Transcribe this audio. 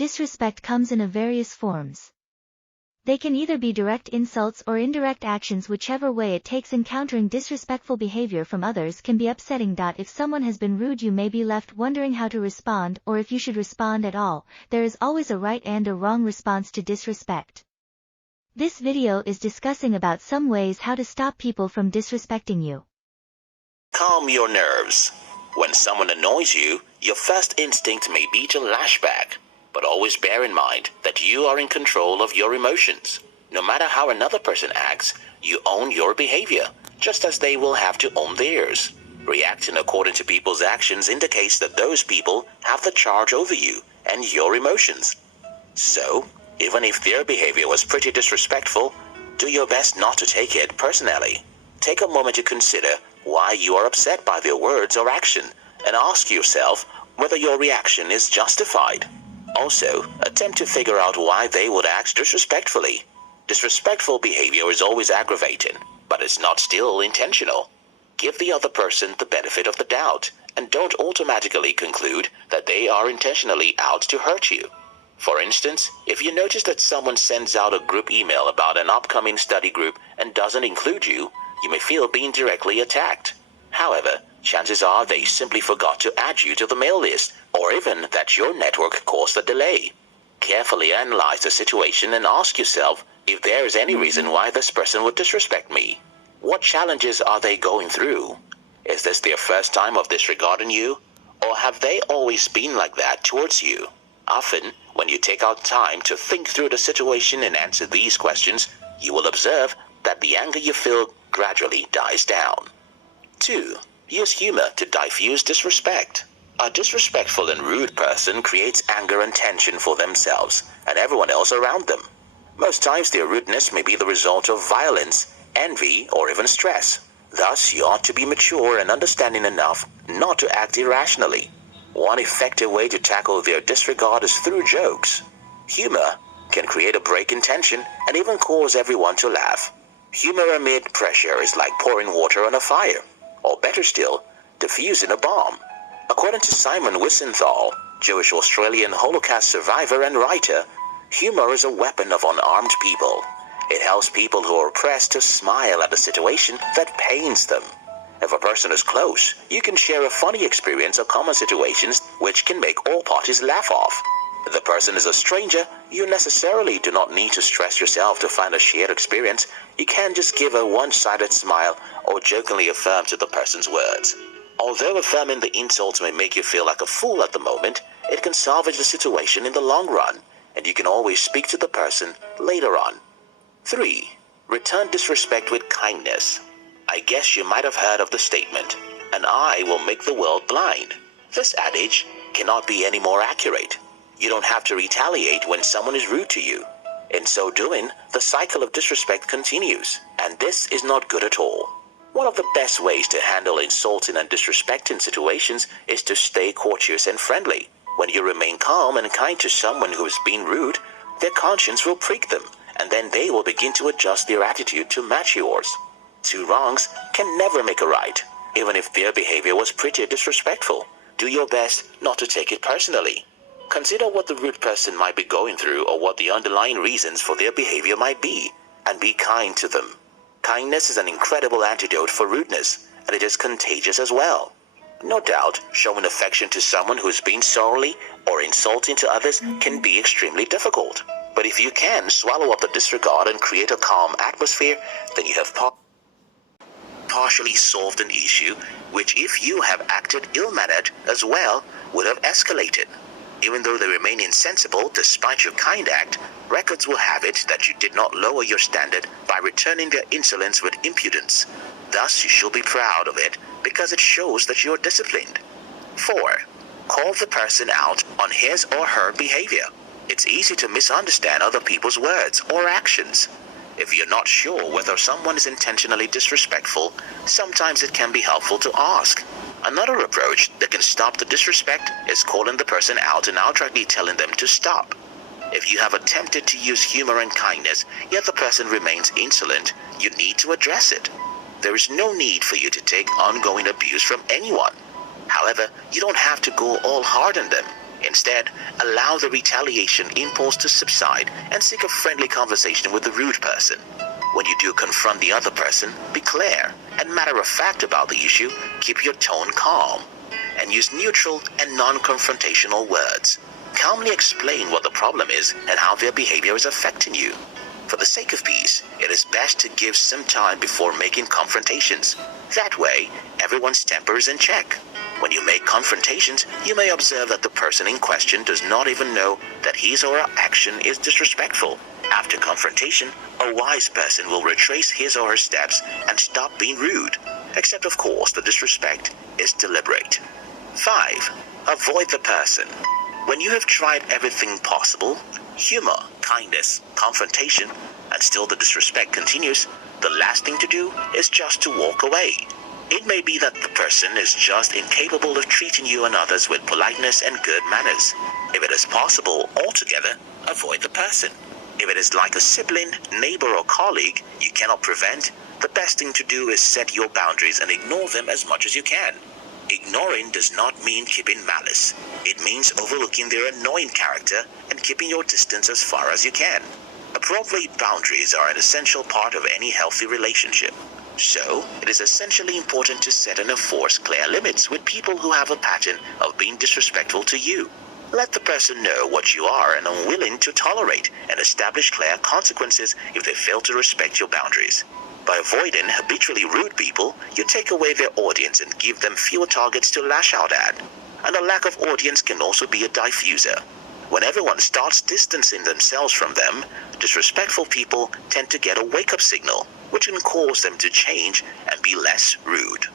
Disrespect comes in various forms. They can either be direct insults or indirect actions. Whichever way it takes, encountering disrespectful behavior from others can be upsetting. If someone has been rude, you may be left wondering how to respond or if you should respond at all. There is always a right and a wrong response to disrespect. This video is discussing about some ways how to stop people from disrespecting you. Calm your nerves. When someone annoys you, your first instinct may be to lash back. But always bear in mind that you are in control of your emotions. No matter how another person acts, you own your behavior, just as they will have to own theirs. Reacting according to people's actions indicates that those people have the charge over you and your emotions. So, even if their behavior was pretty disrespectful, do your best not to take it personally. Take a moment to consider why you are upset by their words or action, and ask yourself whether your reaction is justified. Also, attempt to figure out why they would act disrespectfully. Disrespectful behavior is always aggravating, but it's not still intentional. Give the other person the benefit of the doubt, and don't automatically conclude that they are intentionally out to hurt you. For instance, if you notice that someone sends out a group email about an upcoming study group and doesn't include you, you may feel being directly attacked. However, chances are they simply forgot to add you to the mail list, or even that your network caused a delay. Carefully analyze the situation and ask yourself if there is any reason why this person would disrespect me. What challenges are they going through? Is this their first time of disregarding you? Or have they always been like that towards you? Often, when you take out time to think through the situation and answer these questions, you will observe that the anger you feel gradually dies down. 2. Use humor to diffuse disrespect. A disrespectful and rude person creates anger and tension for themselves and everyone else around them. Most times their rudeness may be the result of violence, envy, or even stress. Thus, you ought to be mature and understanding enough not to act irrationally. One effective way to tackle their disregard is through jokes. Humor can create a break in tension and even cause everyone to laugh. Humor amid pressure is like pouring water on a fire, or better still, diffusing a bomb. According to Simon Wiesenthal, Jewish Australian Holocaust survivor and writer, humor is a weapon of unarmed people. It helps people who are oppressed to smile at a situation that pains them. If a person is close, you can share a funny experience or common situations which can make all parties laugh off. If the person is a stranger, you necessarily do not need to stress yourself to find a shared experience. You can just give a one-sided smile or jokingly affirm to the person's words. Although affirming the insult may make you feel like a fool at the moment, it can salvage the situation in the long run, and you can always speak to the person later on. 3. Return disrespect with kindness. I guess you might have heard of the statement, "An eye will make the world blind." This adage cannot be any more accurate. You don't have to retaliate when someone is rude to you. In so doing, the cycle of disrespect continues, and this is not good at all. One of the best ways to handle insulting and disrespecting situations is to stay courteous and friendly. When you remain calm and kind to someone who is being rude, their conscience will prick them, and then they will begin to adjust their attitude to match yours. Two wrongs can never make a right, even if their behavior was pretty disrespectful. Do your best not to take it personally. Consider what the rude person might be going through or what the underlying reasons for their behavior might be, and be kind to them. Kindness is an incredible antidote for rudeness, and it is contagious as well. No doubt, showing affection to someone who is being surly or insulting to others can be extremely difficult. But if you can swallow up the disregard and create a calm atmosphere, then you have partially solved an issue which, if you have acted ill-mannered as well, would have escalated. Even though they remain insensible despite your kind act, records will have it that you did not lower your standard by returning their insolence with impudence. Thus, you should be proud of it because it shows that you are disciplined. 4. Call the person out on his or her behavior. It's easy to misunderstand other people's words or actions. If you're not sure whether someone is intentionally disrespectful, sometimes it can be helpful to ask. Another approach that can stop the disrespect is calling the person out and outrightly telling them to stop. If you have attempted to use humor and kindness, yet the person remains insolent, you need to address it. There is no need for you to take ongoing abuse from anyone. However, you don't have to go all hard on them. Instead, allow the retaliation impulse to subside and seek a friendly conversation with the rude person. When you do confront the other person, be clear and matter-of-fact about the issue. Keep your tone calm and use neutral and non-confrontational words. Calmly explain what the problem is and how their behavior is affecting you. For the sake of peace, it is best to give some time before making confrontations. That way, everyone's temper is in check. When you make confrontations, you may observe that the person in question does not even know that his or her action is disrespectful. After confrontation, a wise person will retrace his or her steps and stop being rude, except of course the disrespect is deliberate. 5. Avoid the person. When you have tried everything possible, humor, kindness, confrontation, and still the disrespect continues, the last thing to do is just to walk away. It may be that the person is just incapable of treating you and others with politeness and good manners. If it is possible altogether, avoid the person. If it is like a sibling, neighbor, or colleague you cannot prevent, the best thing to do is set your boundaries and ignore them as much as you can. Ignoring does not mean keeping malice. It means overlooking their annoying character and keeping your distance as far as you can. Appropriate boundaries are an essential part of any healthy relationship. So, it is essentially important to set and enforce clear limits with people who have a pattern of being disrespectful to you. Let the person know what you are and unwilling to tolerate, and establish clear consequences if they fail to respect your boundaries. By avoiding habitually rude people, you take away their audience and give them fewer targets to lash out at. And a lack of audience can also be a diffuser. When everyone starts distancing themselves from them, disrespectful people tend to get a wake-up signal, which can cause them to change and be less rude.